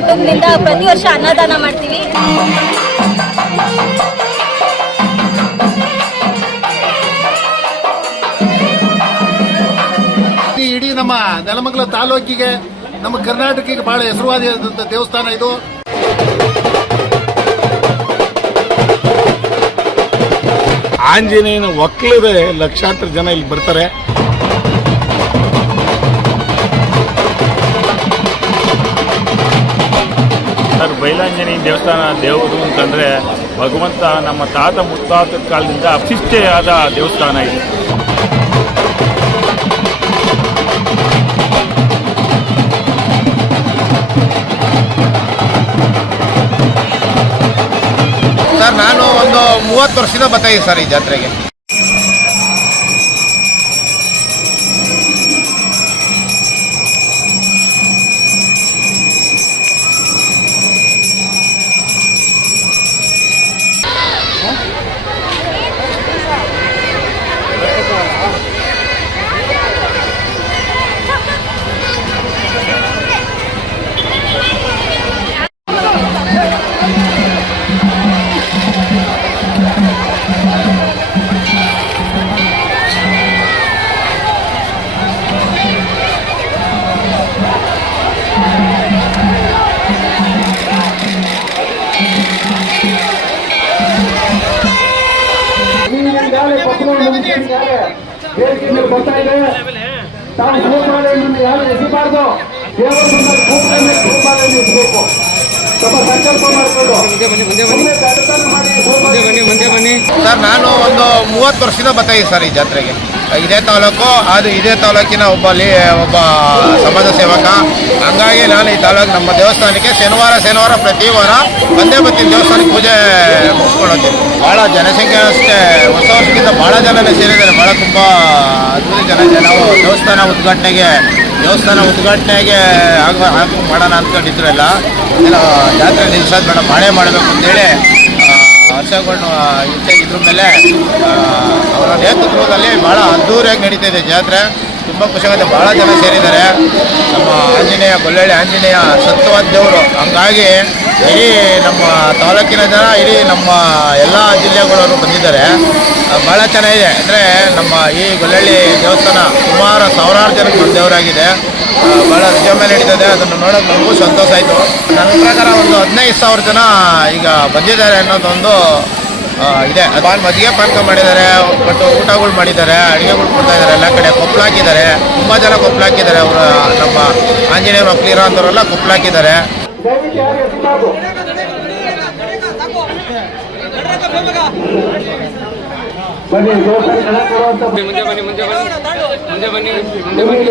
ಕುಟುಂಬದಿಂದ ಪ್ರತಿ ವರ್ಷ ಅನ್ನದಾನ ಮಾಡ್ತೀವಿ. ಈ ಇಡೀ ನಮ್ಮ ನೆಲಮಂಗಲ ತಾಲೂಕಿಗೆ ನಮ್ಮ ಕರ್ನಾಟಕಕ್ಕೆ ಬಹಳ ಹೆಸರುವಾದಿಯಾದಂಥ ದೇವಸ್ಥಾನ ಇದು. ಆಂಜನೇಯನ ಒಕ್ಕಲಿದೆ ಲಕ್ಷಾಂತರ ಜನ ಇಲ್ಲಿ ಬರ್ತಾರೆ. ದೇವಸ್ಥಾನ ದೇವರು ಅಂತಂದರೆ ಭಗವಂತ ನಮ್ಮ ತಾತ ಮುತ್ತಾತ ಕಾಲದಿಂದ ಅಶಿಷ್ಟೆಯಾದ ದೇವಸ್ಥಾನ ಇದೆ. ಸರ್, ನಾನು ಒಂದು ಮೂವತ್ತು ವರ್ಷದಿಂದ ಬರ್ತಾ ಸರ್ ಈ ಜಾತ್ರೆಗೆ. ಬರ್ತಾ ಇದೆ. ತಾವು ಭೂಪಾಲೆಯನ್ನು ಯಾರು ಎಸಿಬಾರ್ದು? ದೇವರು ಸಂಕಲ್ಪ ಮಾಡಿಕೊಂಡು. ತಡೆತನ ಮಾಡಿ ಸರ್ ನಾನು ಒಂದು ಮೂವತ್ತು ವರ್ಷದಿಂದ ಬರ್ತಾ ಇದ್ದೀನಿ ಸರ್ ಈ ಜಾತ್ರೆಗೆ. ಇದೇ ತಾಲೂಕು, ಅದು ಇದೇ ತಾಲೂಕಿನ ಒಬ್ಬ ಲೀ, ಒಬ್ಬ ಸಮಾಜ ಸೇವಕ. ಹಂಗಾಗಿ ನಾನು ಈ ತಾಲೂಕು ನಮ್ಮ ದೇವಸ್ಥಾನಕ್ಕೆ ಶನಿವಾರ ಶನಿವಾರ ಪ್ರತಿ ವಾರ ಒಂದೇ ಬರ್ತೀನಿ ದೇವಸ್ಥಾನಕ್ಕೆ ಪೂಜೆ ಮುಗಿಸ್ಕೊಂಡು ಭಾಳ ಜನಸಂಖ್ಯೆ ಅಷ್ಟೇ. ಹೊಸ ವರ್ಷಕ್ಕಿಂತ ಭಾಳ ಜನನೇ ಸೇರಿದ್ದಾರೆ ಭಾಳ ತುಂಬ ಅದ್ಭುತ ಜನ ನಾವು ದೇವಸ್ಥಾನ ಉದ್ಘಾಟನೆಗೆ ದೇವಸ್ಥಾನ ಉದ್ಘಾಟನೆಗೆ ಆಗ ಮಾಡೋಣ ಅಂದ್ಕೊಂಡಿದ್ರು ಎಲ್ಲ. ಜಾತ್ರೆ ನಿಲ್ಸೋದು ಬೇಡ ಮಾಡೇ ಮಾಡಬೇಕು ಅಂತೇಳಿ ಹರ್ಷಗೊಂಡು ಹೆಚ್ಚಾಗಿ ಇದ್ರ ಮೇಲೆ ಅವರ ನೇತೃತ್ವದಲ್ಲಿ ಭಾಳ ಅದ್ಧೂರಿಯಾಗಿ ನಡೀತಾ ಇದೆ ಜಾತ್ರೆ. ತುಂಬ ಖುಷಿಯಾಗುತ್ತೆ. ಭಾಳ ಜನ ಸೇರಿದ್ದಾರೆ. ನಮ್ಮ ಆಂಜನೇಯ ಗೊಲ್ಲಳ್ಳಿ ಆಂಜನೇಯ ಸತ್ವವಾದ ದೇವರು. ಹಂಗಾಗಿ ಇಡೀ ನಮ್ಮ ತಾಲೂಕಿನ ಜನ, ಇಡೀ ನಮ್ಮ ಎಲ್ಲ ಜಿಲ್ಲೆಗಳವರು ಬಂದಿದ್ದಾರೆ. ಭಾಳ ಚೆನ್ನಾಗಿದೆ. ಅಂದರೆ ನಮ್ಮ ಈ ಗೊಲ್ಲಳ್ಳಿ ದೇವಸ್ಥಾನ ಸುಮಾರು ಸಾವಿರಾರು ಜನಕ್ಕೆ ಒಂದು ದೇವರಾಗಿದೆ ಭಾಳ ವಿಜೃಂಭಣೆ ನಡೀತದೆ ಅದನ್ನು ನೋಡೋಕೆ ನಮಗೂ ಸಂತೋಷ ಆಯಿತು. ನನ್ನ ಪ್ರಕಾರ ಒಂದು ಹದಿನೈದು ಸಾವಿರ ಜನ ಈಗ ಬಂದಿದ್ದಾರೆ ಅನ್ನೋದೊಂದು ಇದೆ. ಭಾಳ ಮದುವೆ ಪಾನಕ ಮಾಡಿದ್ದಾರೆ ಬಟ್ ಊಟಗಳು ಮಾಡಿದ್ದಾರೆ ಅಡುಗೆಗಳು ಕೊಡ್ತಾ ಇದ್ದಾರೆ ಎಲ್ಲ ಕಡೆ ಕೊಪ್ಪಳ ಹಾಕಿದ್ದಾರೆ. ತುಂಬ ಜನ ಕೊಪ್ಪಳ ಹಾಕಿದ್ದಾರೆ ಅವರು ನಮ್ಮ ಆಂಜನೇಯ ಮಕ್ಕಳಿರೋ ಅಂಥವರೆಲ್ಲ ಕೊಪ್ಪಳ ಹಾಕಿದ್ದಾರೆ. ಯಾರು ಬನ್ನಿ ಮುಂದೆ ಬನ್ನಿ. ಮುಂದೆ ಬನ್ನಿ ಮುಂದೆ ಬನ್ನಿ.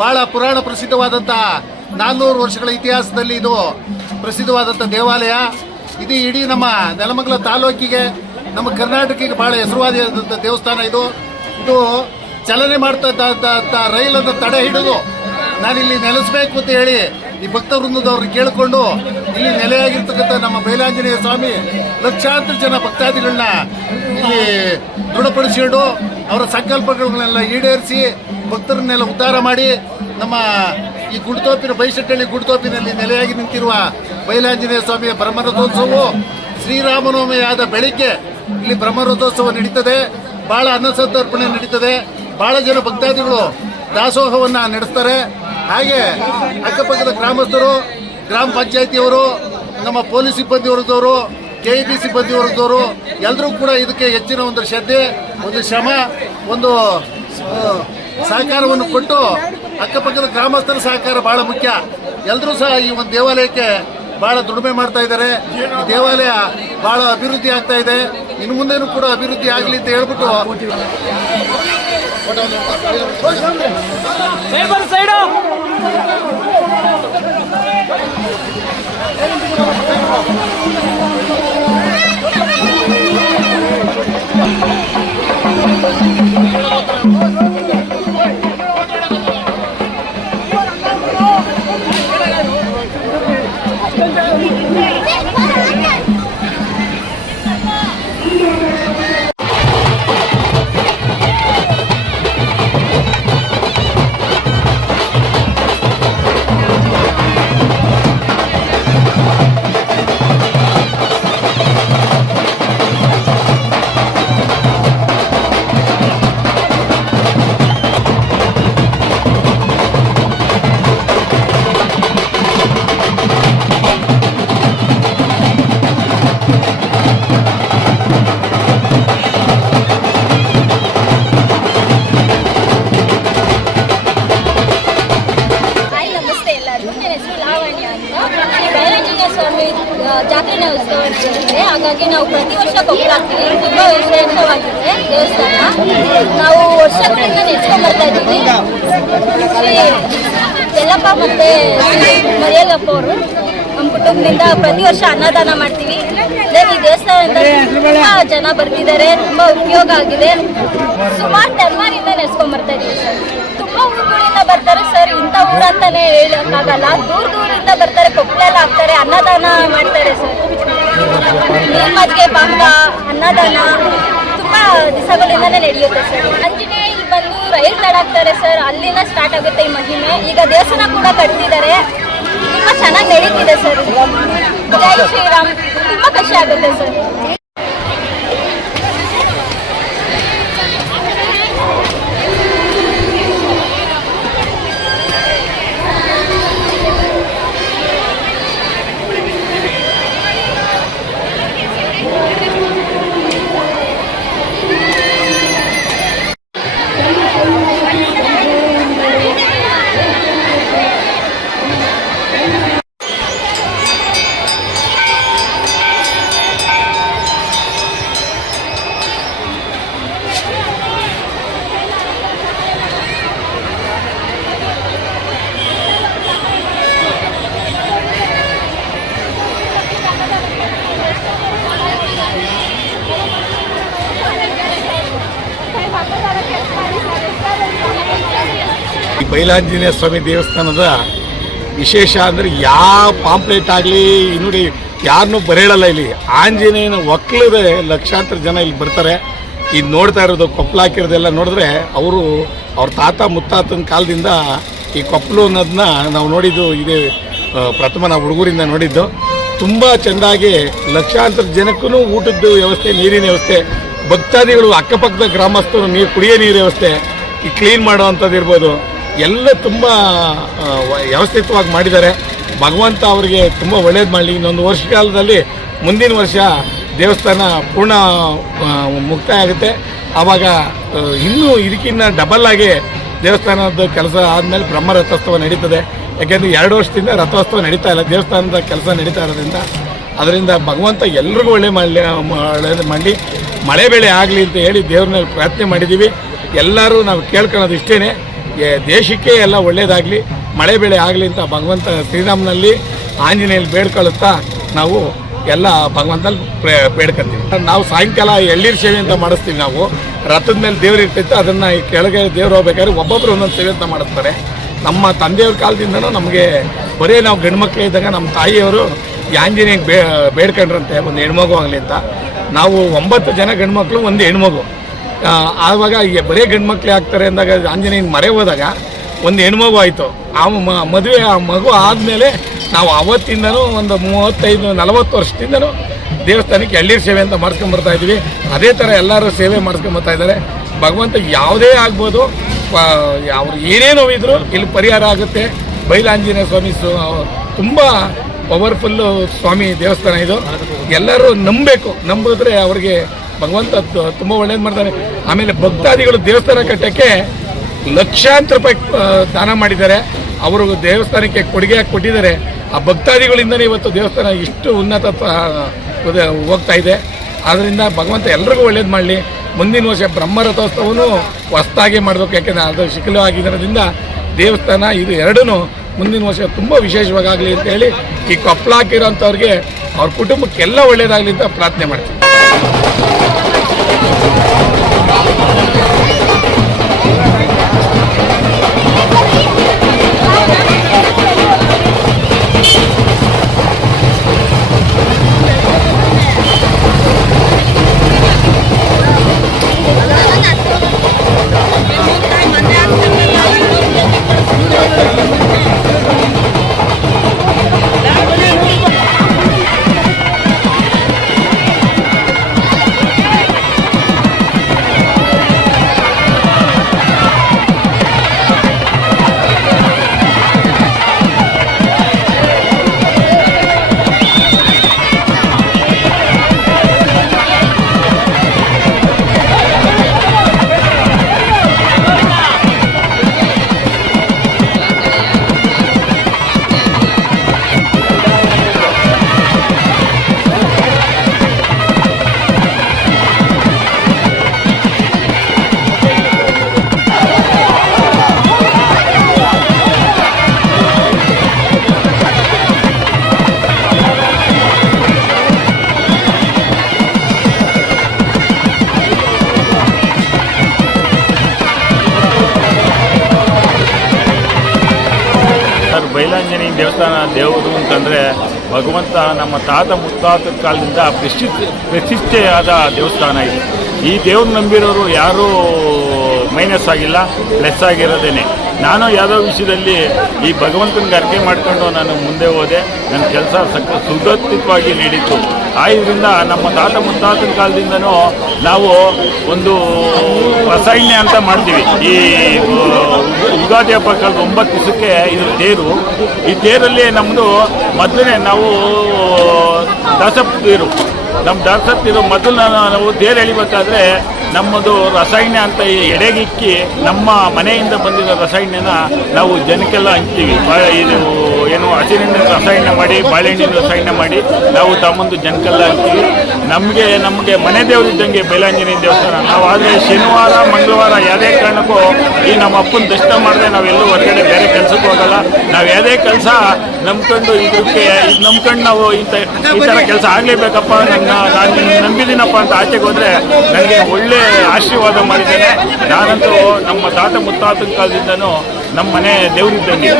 ಬಹಳ ಪುರಾಣ ಪ್ರಸಿದ್ಧವಾದಂಥ ನಾನ್ನೂರು ವರ್ಷಗಳ ಇತಿಹಾಸದಲ್ಲಿ ಇದು ಪ್ರಸಿದ್ಧವಾದಂಥ ದೇವಾಲಯ. ಇದು ಇಡೀ ನಮ್ಮ ನೆಲಮಂಗಲ ತಾಲೂಕಿಗೆ, ನಮ್ಮ ಕರ್ನಾಟಕಕ್ಕೆ ಬಹಳ ಹೆಸರುವಾದಿಯಾದಂಥ ದೇವಸ್ಥಾನ ಇದು. ಇದು ಚಲನೆ ಮಾಡ್ತಾ ರೈಲನ್ನು ತಡೆ ಹಿಡಿದು ನಾನಿಲ್ಲಿ ನೆಲೆಸಬೇಕು ಅಂತ ಹೇಳಿ ಈ ಭಕ್ತ ವೃಂದದವ್ರನ್ನ ಕೇಳಿಕೊಂಡು ಇಲ್ಲಿ ನೆಲೆಯಾಗಿರ್ತಕ್ಕಂಥ ನಮ್ಮ ಬೈಲಾಂಜನೇಯ ಸ್ವಾಮಿ ಲಕ್ಷಾಂತರ ಜನ ಭಕ್ತಾದಿಗಳನ್ನ ಇಲ್ಲಿ ದೃಢಪಡಿಸಿಕೊಂಡು ಅವರ ಸಂಕಲ್ಪಗಳನ್ನೆಲ್ಲ ಈಡೇರಿಸಿ ಭಕ್ತರನ್ನೆಲ್ಲ ಉದ್ಧಾರ ಮಾಡಿ ನಮ್ಮ ಈ ಗುಡ್ತೋಪಿನ ಬೈಶೆಟ್ಟಳ್ಳಿ ಗುಡ್ತೋಪಿನಲ್ಲಿ ನೆಲೆಯಾಗಿ ನಿಂತಿರುವ ಬೈಲಾಂಜನೇಯ ಸ್ವಾಮಿಯ ಬ್ರಹ್ಮರಥೋತ್ಸವವು ಶ್ರೀರಾಮನವಮಿಯಾದ ಬೆಳಿಗ್ಗೆ ಇಲ್ಲಿ ಬ್ರಹ್ಮರಥೋತ್ಸವ ನಡೀತದೆ. ಬಹಳ ಅನ್ನಸಂತರ್ಪಣೆ ನಡೀತದೆ. ಬಹಳ ಜನ ಭಕ್ತಾದಿಗಳು ದಾಸೋಹವನ್ನು ನಡೆಸ್ತಾರೆ. ಹಾಗೆ ಅಕ್ಕಪಕ್ಕದ ಗ್ರಾಮಸ್ಥರು, ಗ್ರಾಮ ಪಂಚಾಯತಿಯವರು, ನಮ್ಮ ಪೊಲೀಸ್ ಸಿಬ್ಬಂದಿ ವರ್ಗದವರು ಕೆ ಇ ಬಿ ಸಿಬ್ಬಂದಿ ವರ್ಗದವರು ಎಲ್ಲರೂ ಕೂಡ ಇದಕ್ಕೆ ಹೆಚ್ಚಿನ ಒಂದು ಶ್ರದ್ಧೆ, ಒಂದು ಶ್ರಮ, ಒಂದು ಸಹಕಾರವನ್ನು ಕೊಟ್ಟು ಅಕ್ಕಪಕ್ಕದ ಗ್ರಾಮಸ್ಥರ ಸಹಕಾರ ಬಹಳ ಮುಖ್ಯ. ಎಲ್ಲರೂ ಸಹ ಈ ಒಂದು ದೇವಾಲಯಕ್ಕೆ ಬಹಳ ದುಡಿಮೆ ಮಾಡ್ತಾ ಇದ್ದಾರೆ. ದೇವಾಲಯ ಬಹಳ ಅಭಿವೃದ್ಧಿ ಆಗ್ತಾ ಇದೆ. ಇನ್ನು ಮುಂದೇನು ಕೂಡ ಅಭಿವೃದ್ಧಿ ಆಗಲಿ ಅಂತ ಹೇಳ್ಬಿಟ್ಟು ಹಾಗಾಗಿ ನಾವು ಪ್ರತಿ ವರ್ಷ ಕೊಪ್ಪಳಾಗ್ತೀವಿ ತುಂಬಾ ವಿಶೇಷವಾಗಿದೆ ದೇವಸ್ಥಾನ. ನಾವು ವರ್ಷಗಳಿಂದ ನೆಚ್ಕೊಂಡು ಬರ್ತಾ ಇದ್ದೀವಿ. ಶ್ರೀ ಯಲ್ಲಪ್ಪ ಮತ್ತೆ ಮರಿಯಲ್ಲಪ್ಪ ಅವರು ನಮ್ಮ ಕುಟುಂಬದಿಂದ ಪ್ರತಿ ವರ್ಷ ಅನ್ನದಾನ ಮಾಡ್ತೀವಿ. ಅದೇ ಈ ದೇವಸ್ಥಾನದಿಂದ ತುಂಬಾ ಜನ ಬರ್ತಿದ್ದಾರೆ ತುಂಬಾ ಉಪಯೋಗ ಆಗಿದೆ. ಸುಮಾರು ತಲೆಮಾರಿಂದ ನೆನೆಸ್ಕೊಂಡ್ ಬರ್ತಾ ಇದ್ದೀವಿ ಸರ್. ತುಂಬಾ ಊರುಗಳಿಂದ ಬರ್ತಾರೆ ಸರ್ ಇಂಥ ಊರಂತಾನೆ ಹೇಳಕ್ಕಾಗಲ್ಲ. ದೂರ ದೂರದಿಂದ ಬರ್ತಾರೆ ಕೊಪ್ಪಳೆಲ್ಲ ಹಾಕ್ತಾರೆ ಅನ್ನದಾನ ಮಾಡ್ತಾರೆ ಸರ್. ಮಜ್ಜಿಗೆ ಪಾಕ ಅನ್ನದಾನ ತುಂಬಾ ದಿವಸಗಳಿಂದನೇ ನಡೆಯುತ್ತೆ ಸರ್. ಅಂಜನೇ ಇಲ್ಲಿ ಬಂದು ರೈಲ್ ತಡಾಕ್ತಾರೆ ಸರ್? ಅಲ್ಲಿಂದ ಸ್ಟಾರ್ಟ್ ಆಗುತ್ತೆ ಈ ಮಹಿಮೆ. ಈಗ ದೇವಸ್ಥಾನ ಕೂಡ ಕಟ್ತಿದ್ದಾರೆ. ತುಂಬಾ ಚೆನ್ನಾಗಿ ನಡೀತಿದೆ ಸರ್. ಜೈ ಶ್ರೀರಾಮ್. ತುಂಬಾ ಖುಷಿ ಆಗುತ್ತೆ ಸರ್. ಈ ಬೈಲಾಂಜನೇಯ ಸ್ವಾಮಿ ದೇವಸ್ಥಾನದ ವಿಶೇಷ ಅಂದರೆ ಯಾವ ಪಾಂಪ್ಲೇಟ್ ಆಗಲಿ ನೋಡಿ ಯಾರನ್ನೂ ಬರೇಳಲ್ಲ ಇಲ್ಲಿ. ಆಂಜನೇಯನ ಒಕ್ಕಲದೆ ಲಕ್ಷಾಂತರ ಜನ ಇಲ್ಲಿ ಬರ್ತಾರೆ. ಇದು ನೋಡ್ತಾ ಇರೋದು ಕೊಪ್ಪಳ ಹಾಕಿರೋದೆಲ್ಲ ನೋಡಿದ್ರೆ ಅವರು ಅವ್ರ ತಾತ ಮುತ್ತಾತನ ಕಾಲದಿಂದ ಈ ಕೊಪ್ಪಲು ಅನ್ನೋದನ್ನ ನಾವು ನೋಡಿದ್ದು, ಇದೇ ಪ್ರಥಮ ನಾವು ಹುಡುಗರಿಂದ ನೋಡಿದ್ದು. ತುಂಬ ಚೆಂದಾಗಿ ಲಕ್ಷಾಂತರ ಜನಕ್ಕೂ ಊಟದ ವ್ಯವಸ್ಥೆ, ನೀರಿನ ವ್ಯವಸ್ಥೆ, ಭಕ್ತಾದಿಗಳು ಅಕ್ಕಪಕ್ಕದ ಗ್ರಾಮಸ್ಥರು ನೀರು ಕುಡಿಯೋ ನೀರು ವ್ಯವಸ್ಥೆ, ಈ ಕ್ಲೀನ್ ಮಾಡೋ ಅಂಥದ್ದು ಇರ್ಬೋದು. ಎಲ್ಲ ತುಂಬ ವ್ಯವಸ್ಥಿತವಾಗಿ ಮಾಡಿದ್ದಾರೆ. ಭಗವಂತ ಅವರಿಗೆ ತುಂಬ ಒಳ್ಳೇದು ಮಾಡಲಿ. ಇನ್ನೊಂದು ವರ್ಷ ಕಾಲದಲ್ಲಿ ಮುಂದಿನ ವರ್ಷ ದೇವಸ್ಥಾನ ಪೂರ್ಣ ಮುಕ್ತಾಯ ಆಗುತ್ತೆ. ಆವಾಗ ಇನ್ನೂ ಇದಕ್ಕಿಂತ ಡಬಲ್ ಆಗಿ ದೇವಸ್ಥಾನದ ಕೆಲಸ ಆದಮೇಲೆ ಬ್ರಹ್ಮ ರಥೋತ್ಸವ ನಡೀತದೆ. ಯಾಕೆಂದರೆ ಎರಡು ವರ್ಷದಿಂದ ರಥೋತ್ಸವ ನಡೀತಾ ಇಲ್ಲ. ದೇವಸ್ಥಾನದ ಕೆಲಸ ನಡೀತಾ ಇರೋದ್ರಿಂದ. ಅದರಿಂದ ಭಗವಂತ ಎಲ್ರಿಗೂ ಒಳ್ಳೆ ಮಾಡಲಿ, ಒಳ್ಳೇದು ಮಾಡಲಿ. ಮಳೆ ಬೆಳೆ ಆಗಲಿ ಅಂತ ಹೇಳಿ ದೇವ್ರನ್ನ ಪ್ರಾರ್ಥನೆ ಮಾಡಿದ್ದೀವಿ. ಎಲ್ಲರೂ ನಾವು ಕೇಳ್ಕೊಳ್ಳೋದು ಇಷ್ಟೇ ದೇಶಕ್ಕೆ ಎಲ್ಲ ಒಳ್ಳೇದಾಗಲಿ, ಮಳೆ ಬೆಳೆ ಆಗಲಿ ಅಂತ ಭಗವಂತ ಶ್ರೀರಾಮ್ನಲ್ಲಿ ಆಂಜನೇಯಲ್ಲಿ ಬೇಡ್ಕೊಳ್ಳುತ್ತಾ ನಾವು ಎಲ್ಲ ಭಗವಂತಲ್ಲಿ ಬೇಡ್ಕೊತೀವಿ. ನಾವು ಸಾಯಂಕಾಲ ಎಳ್ಳೀರು ಸೇವೆ ಅಂತ ಮಾಡಿಸ್ತೀವಿ ನಾವು. ರಥದ ಮೇಲೆ ದೇವ್ರು ಇರ್ತೈತೆ ಅದನ್ನು ಕೆಳಗೆ ದೇವ್ರು ಹೋಗ್ಬೇಕಾದ್ರೆ ಒಬ್ಬೊಬ್ರು ಒಂದೊಂದು ಸೇವೆ ಅಂತ ಮಾಡಿಸ್ತಾರೆ. ನಮ್ಮ ತಂದೆಯವ್ರ ಕಾಲದಿಂದನೂ ನಮಗೆ ಬರೀ ನಾವು ಗಂಡು ಇದ್ದಾಗ ನಮ್ಮ ತಾಯಿಯವರು ಈ ಆಂಜನೇಯಗೆ ಬೇ, ಬೇಡ್ಕೊಂಡ್ರಂತೆ, ಒಂದು ಹೆಣ್ಮಗು ಆಗಲಿ ಅಂತ. ನಾವು ಒಂಬತ್ತು ಜನ ಗಂಡು ಮಕ್ಕಳು ಒಂದು ಹೆಣ್ಮಗು. ಆವಾಗ ಬರೀ ಗಂಡು ಮಕ್ಕಳೇ ಆಗ್ತಾರೆ ಅಂದಾಗ ಆಂಜನೇಯನ ಮರೆ ಹೋದಾಗ ಒಂದು ಹೆಣ್ಮಗು ಆಯಿತು. ಆ ಮದುವೆ, ಆ ಮಗು ಆದಮೇಲೆ ನಾವು ಅವತ್ತಿಂದನೂ ಒಂದು ಮೂವತ್ತೈದು, ನಲವತ್ತು ವರ್ಷದಿಂದನೂ ದೇವಸ್ಥಾನಕ್ಕೆ ಎಳ್ಳೀರು ಸೇವೆ ಅಂತ ಮಾಡ್ಸ್ಕೊಂಡ್ ಬರ್ತಾ ಇದ್ವಿ ಅದೇ ಥರ ಎಲ್ಲರೂ ಸೇವೆ ಮಾಡ್ಕೊಂಬರ್ತಾ ಬರ್ತಾ ಇದ್ದಾರೆ. ಭಗವಂತ ಯಾವುದೇ ಆಗ್ಬೋದು ಅವ್ರು ಏನೇ ನೋವಿದ್ರು ಇಲ್ಲಿ ಪರಿಹಾರ ಆಗುತ್ತೆ. ಬೈಲಾಂಜನೇಯ ಸ್ವಾಮಿ ಸು, ತುಂಬ ಪವರ್ಫುಲ್ಲು ಸ್ವಾಮಿ ದೇವಸ್ಥಾನ ಇದು. ಎಲ್ಲರೂ ನಂಬಬೇಕು. ನಂಬಿದ್ರೆ ಅವ್ರಿಗೆ ಭಗವಂತ ತುಂಬ ಒಳ್ಳೇದು ಮಾಡ್ತಾನೆ ಆಮೇಲೆ ಭಕ್ತಾದಿಗಳು ದೇವಸ್ಥಾನ ಕಟ್ಟಕ್ಕೆ ಲಕ್ಷಾಂತರ ರೂಪಾಯಿ ದಾನ ಮಾಡಿದ್ದಾರೆ. ಅವರು ದೇವಸ್ಥಾನಕ್ಕೆ ಕೊಡುಗೆ ಕೊಟ್ಟಿದ್ದಾರೆ. ಆ ಭಕ್ತಾದಿಗಳಿಂದನೇ ಇವತ್ತು ದೇವಸ್ಥಾನ ಇಷ್ಟು ಉನ್ನತ ಹೋಗ್ತಾ ಇದೆ. ಆದ್ದರಿಂದ ಭಗವಂತ ಎಲ್ರಿಗೂ ಒಳ್ಳೇದು ಮಾಡಲಿ. ಮುಂದಿನ ವರ್ಷ ಬ್ರಹ್ಮ ರಥೋತ್ಸವನು ಮಾಡಬೇಕು. ಯಾಕೆಂದರೆ ಅದು ಶಿಖಿಲವಾಗಿರೋದ್ರಿಂದ ದೇವಸ್ಥಾನ ಇದು ಎರಡೂ ಮುಂದಿನ ವರ್ಷ ತುಂಬ ವಿಶೇಷವಾಗಿ ಆಗಲಿ ಅಂತ ಹೇಳಿ ಈ ಕೊಪ್ಪಳ ಹಾಕಿರೋಂಥವ್ರಿಗೆ ಅವ್ರ ಕುಟುಂಬಕ್ಕೆಲ್ಲ ಒಳ್ಳೇದಾಗಲಿ ಅಂತ ಪ್ರಾರ್ಥನೆ ಮಾಡ್ತೀನಿ. ಸರ್ ಬೈಲಾಂಜನೇಯ ದೇವಸ್ಥಾನ ದೇವರು ಅಂತಂದರೆ ಭಗವಂತ ನಮ್ಮ ತಾತ ಮುತ್ತಾತ ಕಾಲದಿಂದ ಪ್ರಸಿದ್ಧ ಪ್ರತಿಷ್ಠೆಯಾದ ದೇವಸ್ಥಾನ ಇದು. ಈ ದೇವ್ರು ನಂಬಿರೋರು ಯಾರೂ ಮೈನಸ್ ಆಗಿಲ್ಲ ಪ್ಲಸ್ ಆಗಿರೋದೇನೆ. ನಾನು ಯಾವುದೋ ವಿಷಯದಲ್ಲಿ ಈ ಭಗವಂತನಿಗೆ ಅರ್ಕೆ ಮಾಡಿಕೊಂಡು ನಾನು ಮುಂದೆ ಹೋದೆ. ನನ್ನ ಕೆಲಸ ಸಕ ಸುಗತಿತವಾಗಿ ನಡೀತು. ಆದ್ದರಿಂದ ನಮ್ಮ ತಾತ ಮುತ್ತಾತನ ಕಾಲದಿಂದನೂ ನಾವು ಒಂದು ರಸಾಯನ ಅಂತ ಮಾಡ್ತೀವಿ. ಈ ಯುಗಾದಿ ಹಬ್ಬ ಕಳೆದ ಒಂಬತ್ತು ದಿವಸಕ್ಕೆ ಇದು ತೇರು. ಈ ತೇರಲ್ಲಿ ನಮ್ಮದು ಮೊದಲನೇ ನಾವು ದಾಸಪ್ತೀರು ನಮ್ಮ ದಾಸಪ್ತೀರು ಮೊದಲು ನಾನು- ನಾವು ತೇರು ಎಳಿಬೇಕಾದ್ರೆ ನಮ್ಮದು ರಸಾಯನ ಅಂತ ಎಡೆಗಿಕ್ಕಿ ನಮ್ಮ ಮನೆಯಿಂದ ಬಂದಿರೋ ರಸಾಯನನ ನಾವು ಜನಕ್ಕೆಲ್ಲ ಹಂಚ್ತೀವಿ. ಇದು ಹಸಿರಿನ ರಸಾಯನ ಮಾಡಿ ಬಾಳೆಹಣ್ಣಿನ ರಸಾಯನ ಮಾಡಿ, ನಾವು ತಮ್ಮೊಂದು ಜನಕಲ್ಲ ಹಾಕ್ತೀವಿ ನಮಗೆ ನಮಗೆ ಮನೆ ದೇವರಿದ್ದಂಗೆ ಬೈಲಾಂಜನೇಯ ದೇವಸ್ಥಾನ. ನಾವು ಆದರೆ ಶನಿವಾರ, ಮಂಗಳವಾರ ಯಾವುದೇ ಕಾರಣಕ್ಕೂ ಈ ನಮ್ಮ ಅಪ್ಪನ ದರ್ಶನ ಮಾಡಿದ್ರೆ ನಾವೆಲ್ಲೂ ಹೊರಗಡೆ ಬೇರೆ ಕೆಲಸಕ್ಕೆ ಹೋಗಲ್ಲ. ನಾವು ಯಾವುದೇ ಕೆಲಸ ನಂಬ್ಕೊಂಡು ಇದಕ್ಕೆ, ಇದು ನಾವು ಇಂಥ, ಈ ಥರ ಕೆಲಸ ಆಗಲೇಬೇಕಪ್ಪ. ನನ್ನ ನಾನು ನಂಬಿದ್ದೀನಪ್ಪ ಅಂತ ಆಚೆಗೆ ಹೋದರೆ ನನಗೆ ಒಳ್ಳೆ ಆಶೀರ್ವಾದ ಮಾಡಿದ್ದೇನೆ. ನಾನಂತೂ ನಮ್ಮ ತಾತ ಮುತ್ತಾತನ ಕಾಲದಿಂದನೂ ನಮ್ಮ ಮನೆ ದೇವರಿದ್ದಂಗೆ.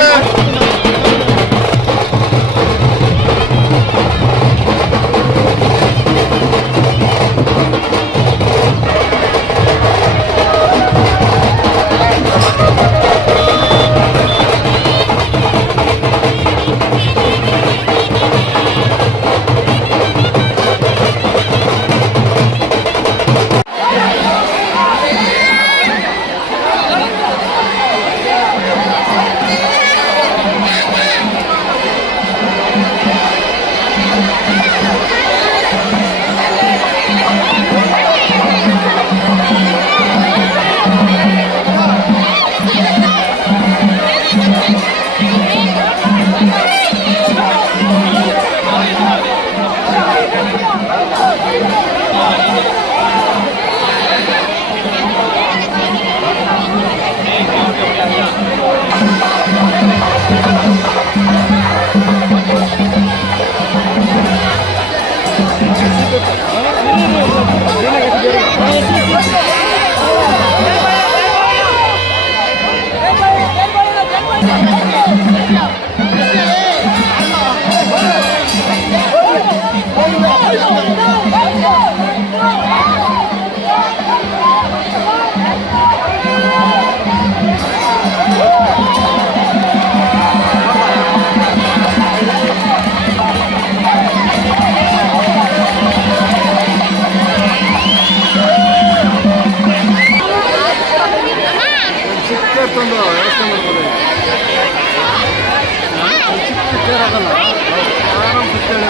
ಆಗಲ್ಲ ಆರಾಮ್ ಕೂತ್ಕೊಳ್ಳಿ